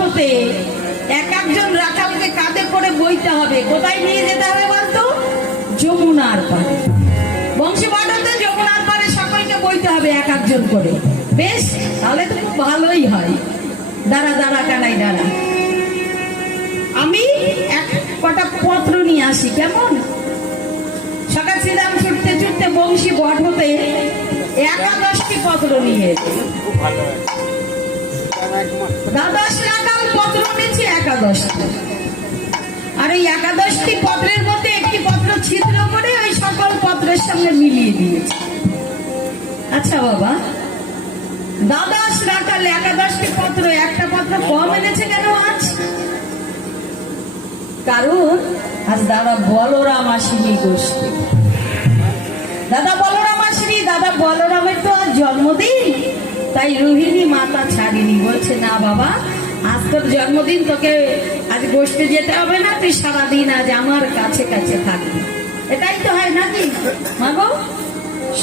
হতে এক একজন রাখালকে কাঁধে করে বইতে হবে। কোথায় নিয়ে যেতে হবে বলতো? যমুনার পাড়ে। বংশী বট হতে যমুনার পাড়ে সকলকে বইতে হবে এক একজন করে। বেশ, তাহলে তো খুব ভালোই হয়। দাঁড়া দাঁড়া কানাই দাঁড়া, আমি এক কটা পত্র নিয়ে আসি, কেমন? সকাল শ্রীরাম ছুটতে ছুটতে বংশী বট হতে 11টি পত্র নিয়ে দ্বাদশ রাখাল পত্র নিয়েছি 11টি। আর এই 11টি পত্রের মধ্যে একটি পত্র ছিদ্র করে ওই সকল পত্রের সঙ্গে মিলিয়ে দিয়েছে। আচ্ছা বাবা, দ্বাদশ রাখাল 11টি পত্র, একটা পত্র কম এনেছে কেন আজ? কারণ আজ দাদা বলরাম আসেনি গোষ্ঠী। দাদা বলরাম আসেনি, দাদা বলরামের তো আজ জন্মদিন, তাই রোহিণী মাথা ছাড়েনি। বলছে না বাবা, আজ তোর জন্মদিন, তোকে আজ গোষ্ঠী যেতে হবে না, তুই সারাদিন আজ আমার কাছে কাছে থাকবি। এটাই তো হয় নাকি মাগো?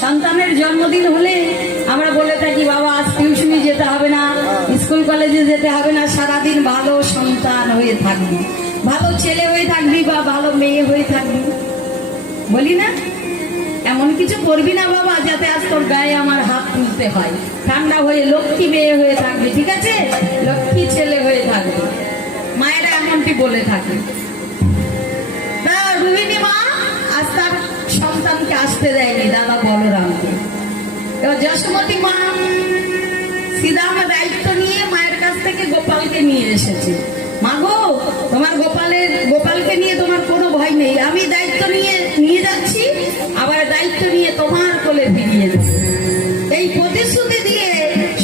সন্তানের জন্মদিন হলে আমরা বলে থাকি বাবা আজ টিউশনি যেতে হবে না, স্কুল কলেজে যেতে হবে না, সারাদিন ভালো সন্তান হয়ে থাকবি, ভালো ছেলে হয়ে থাকবি বা ভালো মেয়ে হয়ে থাকবি, বলি না? এমন কিছু করবি না বাবা যাতে আজ তোর গায়ে আমার হাত তুলতে হয়। ঠান্ডা হয়ে লক্ষ্মী মেয়ে হয়ে থাকবি, ঠিক আছে? লক্ষ্মী ছেলে হয়ে থাকবি, মায়েরা এমনটি বলে থাকে। তা রোহিণী মা আজ তার সন্তানকে আসতে দেয়নি, দাদা বলরামকে। এবার যশোমতী মা শ্রীরামের দায়িত্ব নিয়ে মায়ের কাছ থেকে গোপালকে নিয়ে এসেছে। মা গো, তোমার গোপালকে নিয়ে তোমার কোনো ভয় নেই, আমি দায়িত্ব নিয়ে যাচ্ছি, আবার দায়িত্ব নিয়ে তোমার কোলে ফিরিয়ে দেব। এই প্রতিশ্রুতি দিয়ে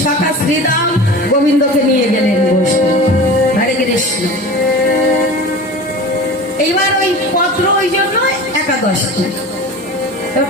সখা শ্রীরাম গোবিন্দকে নিয়ে গেলেন গোষ্ঠী। হরে কৃষ্ণ। এইবার ওই পত্র ওই জন্য 11টি।